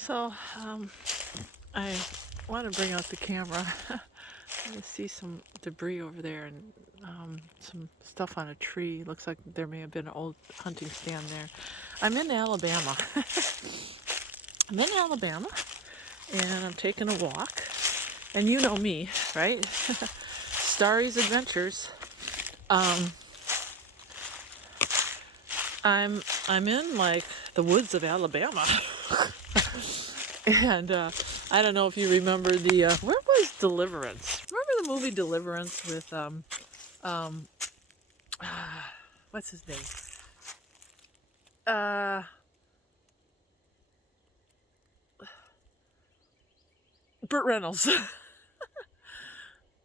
So, I want to bring out the camera. I see some debris over there and some stuff on a tree. Looks like there may have been an old hunting stand there. I'm in Alabama. I'm in Alabama, and I'm taking a walk. And you know me, right? Starry's Adventures. I'm in like the woods of Alabama. And I don't know if you remember where was Deliverance? Remember the movie Deliverance with what's his name? Burt Reynolds. You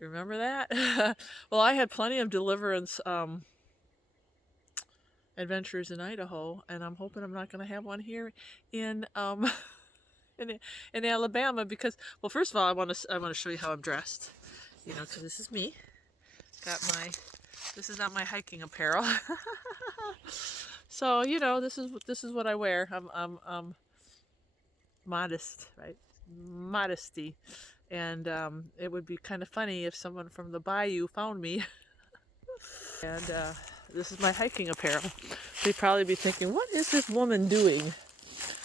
remember that? Well, I had plenty of Deliverance adventures in Idaho, and I'm hoping I'm not going to have one here in in Alabama because, well, first of all, I want to show you how I'm dressed. You know, because this is me. This is not my hiking apparel. So you know, this is what I wear. I'm modest, right? Modesty, and it would be kind of funny if someone from the Bayou found me. And this is my hiking apparel. They'd probably be thinking, "What is this woman doing?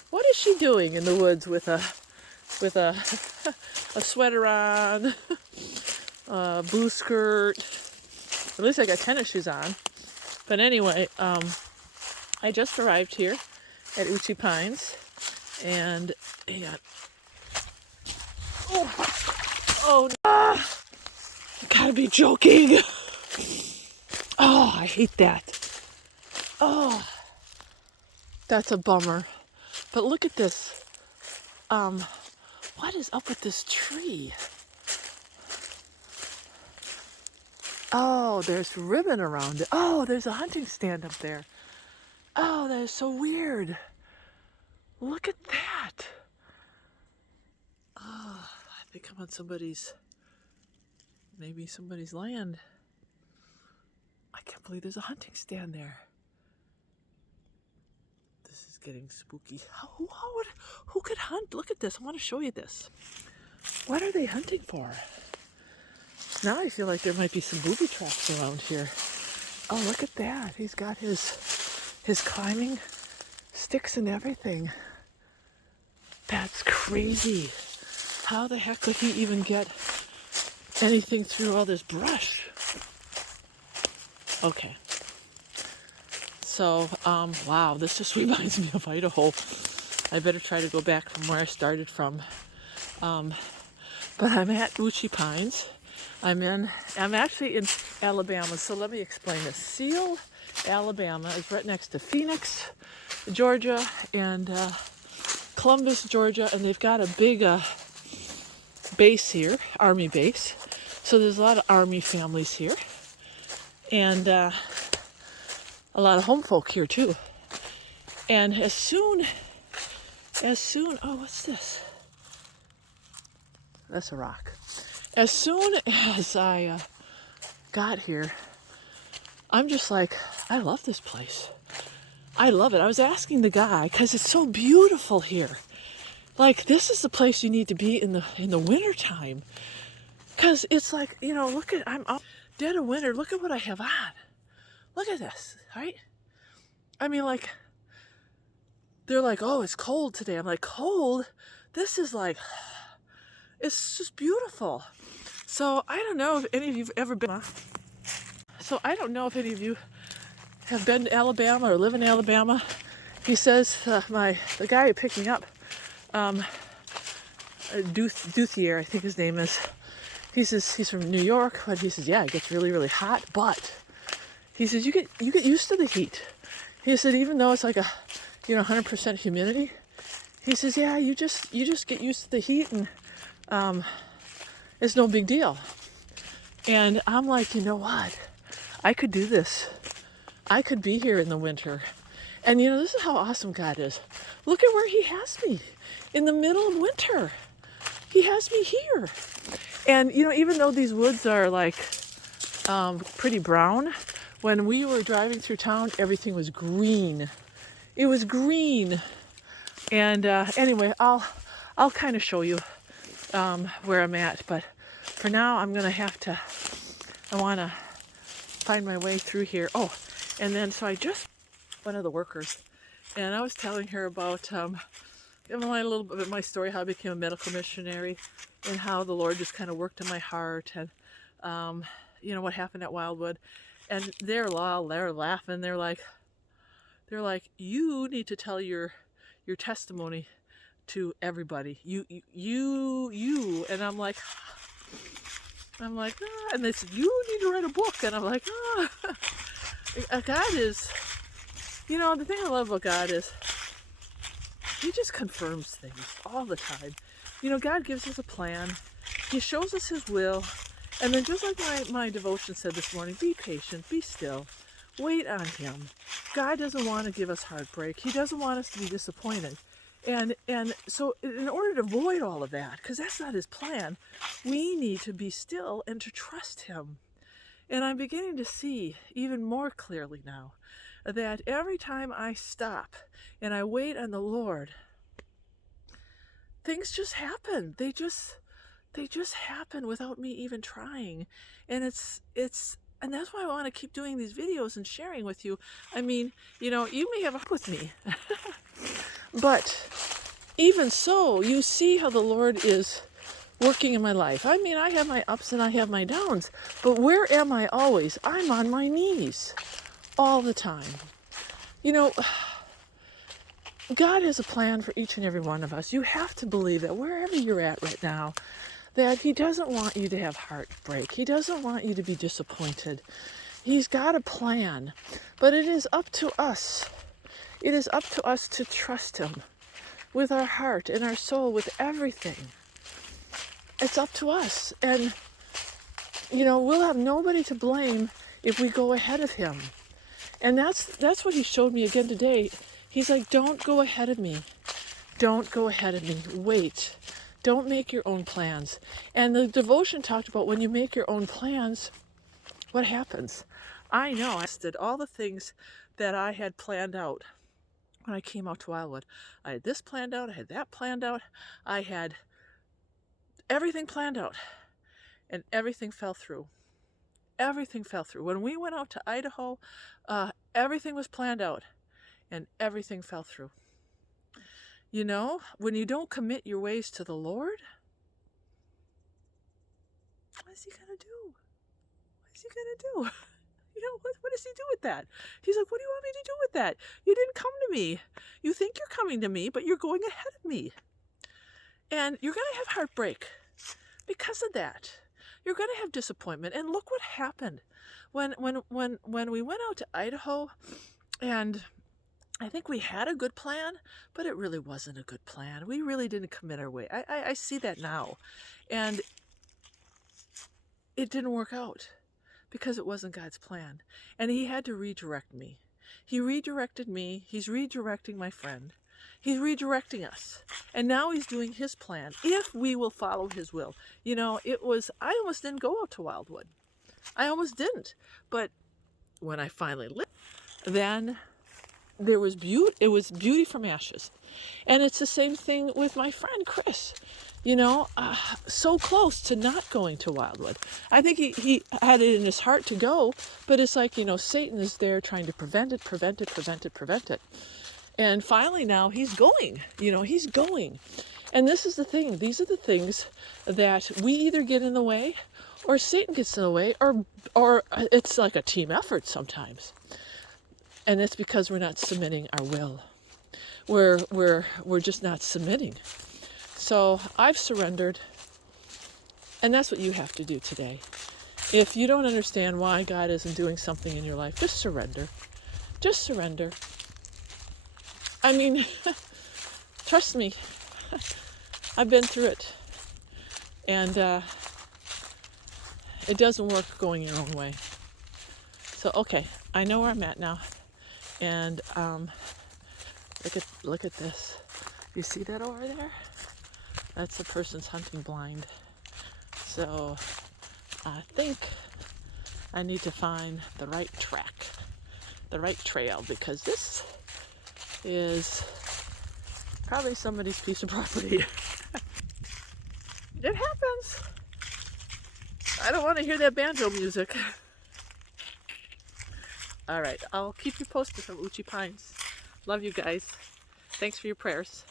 What is she doing in the woods with a a sweater on, a blue skirt? At least I got tennis shoes on." But anyway, I just arrived here at Uchee Pines, and hang on. Oh, you gotta be joking. Oh, I hate that. Oh, that's a bummer. But look at this. What is up with this tree? Oh, there's ribbon around it. Oh, there's a hunting stand up there. Oh, that is so weird. Look at that. Oh, I think I'm on maybe somebody's land. I can't believe there's a hunting stand there. This is getting spooky. Who could hunt? Look at this. I want to show you this. What are they hunting for? Now I feel like there might be some booby traps around here. Oh, look at that. He's got his climbing sticks and everything. That's crazy. How the heck could he even get anything through all this brush? Okay. So, wow, this just reminds me of Idaho. I better try to go back from where I started from. But I'm at Uchee Pines. I'm actually in Alabama, so let me explain this. Seale, Alabama is right next to Phoenix, Georgia, and Columbus, Georgia, and they've got a big base here, Army base. So there's a lot of Army families here, and a lot of home folk here too. And as soon, oh, what's this? That's a rock. As soon as I got here, I'm just like, I love this place. I love it. I was asking the guy, because it's so beautiful here. Like, this is the place you need to be in the winter time. Because it's like, you know, I'm up dead of winter. Look at what I have on. Look at this, right? I mean, like, they're like, oh, it's cold today. I'm like, cold? This is like, it's just beautiful. So I don't know if any of you've ever been. So I don't know if any of you have been to Alabama or live in Alabama. He says the guy who picked me up, Duthier, I think his name is. He says he's from New York, but he says, yeah, it gets really, really hot. But he says you get used to the heat. He said even though it's like 100% humidity, he says, yeah, you just get used to the heat, and it's no big deal. And I'm like, you know what? I could do this. I could be here in the winter. And this is how awesome God is. Look at where he has me. In the middle of winter. He has me here. And even though these woods are like pretty brown, when we were driving through town, everything was green. It was green. And anyway, I'll kind of show you where I'm at, but for now I'm gonna have to. I want to find my way through here. Oh, and then so I just one of the workers, and I was telling her about a little bit of my story, how I became a medical missionary, and how the Lord just kind of worked in my heart, and what happened at Wildwood. And they're laughing. They're like, you need to tell your testimony to everybody. You. And I'm like, ah. And they said, you need to write a book. And I'm like, God is, the thing I love about God is he just confirms things all the time. God gives us a plan. He shows us his will. And then just like my devotion said this morning, be patient, be still, wait on him. God doesn't want to give us heartbreak. He doesn't want us to be disappointed. And so in order to avoid all of that, because that's not his plan, we need to be still and to trust him. And I'm beginning to see even more clearly now that every time I stop and I wait on the Lord, things just happen. They just happen without me even trying. And it's and that's why I want to keep doing these videos and sharing with you. I mean, you may have up with me. But even so, you see how the Lord is working in my life. I mean, I have my ups and I have my downs, but where am I always? I'm on my knees all the time. God has a plan for each and every one of us. You have to believe that wherever you're at right now, that he doesn't want you to have heartbreak. He doesn't want you to be disappointed. He's got a plan, but it is up to us. It is up to us to trust him with our heart and our soul, with everything. It's up to us. And, we'll have nobody to blame if we go ahead of him. And that's what he showed me again today. He's like, don't go ahead of me. Don't go ahead of me. Wait. Don't make your own plans. And the devotion talked about when you make your own plans, what happens? I know. I listed all the things that I had planned out when I came out to Wildwood. I had this planned out. I had that planned out. I had everything planned out. And everything fell through. Everything fell through. When we went out to Idaho, everything was planned out. And everything fell through. When you don't commit your ways to the Lord, what is he going to do? What is he going to do? What does he do with that? He's like, what do you want me to do with that? You didn't come to me. You think you're coming to me, but you're going ahead of me. And you're going to have heartbreak because of that. You're going to have disappointment. And look what happened when we went out to Idaho, and I think we had a good plan, but it really wasn't a good plan. We really didn't commit our way. I see that now. And it didn't work out because it wasn't God's plan. And he had to redirect me. He redirected me. He's redirecting my friend. He's redirecting us. And now he's doing his plan if we will follow his will. I almost didn't go out to Wildwood. I almost didn't. But when I finally lived, then there was beauty. It was beauty from ashes. And it's the same thing with my friend Chris. So close to not going to Wildwood. I think he had it in his heart to go, but it's like, Satan is there trying to prevent it. And finally now he's going. He's going. And this is the thing. These are the things that we either get in the way or Satan gets in the way, or it's like a team effort sometimes. And it's because we're not submitting our will. We're just not submitting. So I've surrendered, and that's what you have to do today. If you don't understand why God isn't doing something in your life, just surrender. Just surrender. I mean, trust me, I've been through it. And it doesn't work going your own way. So, okay, I know where I'm at now. And look at this. You see that over there? That's the person's hunting blind. So I think I need to find the right track, the right trail, because this is Probably somebody's piece of property. It happens. I don't want to hear that banjo music. All right, I'll keep you posted from Uchi Pines. Love you guys. Thanks for your prayers.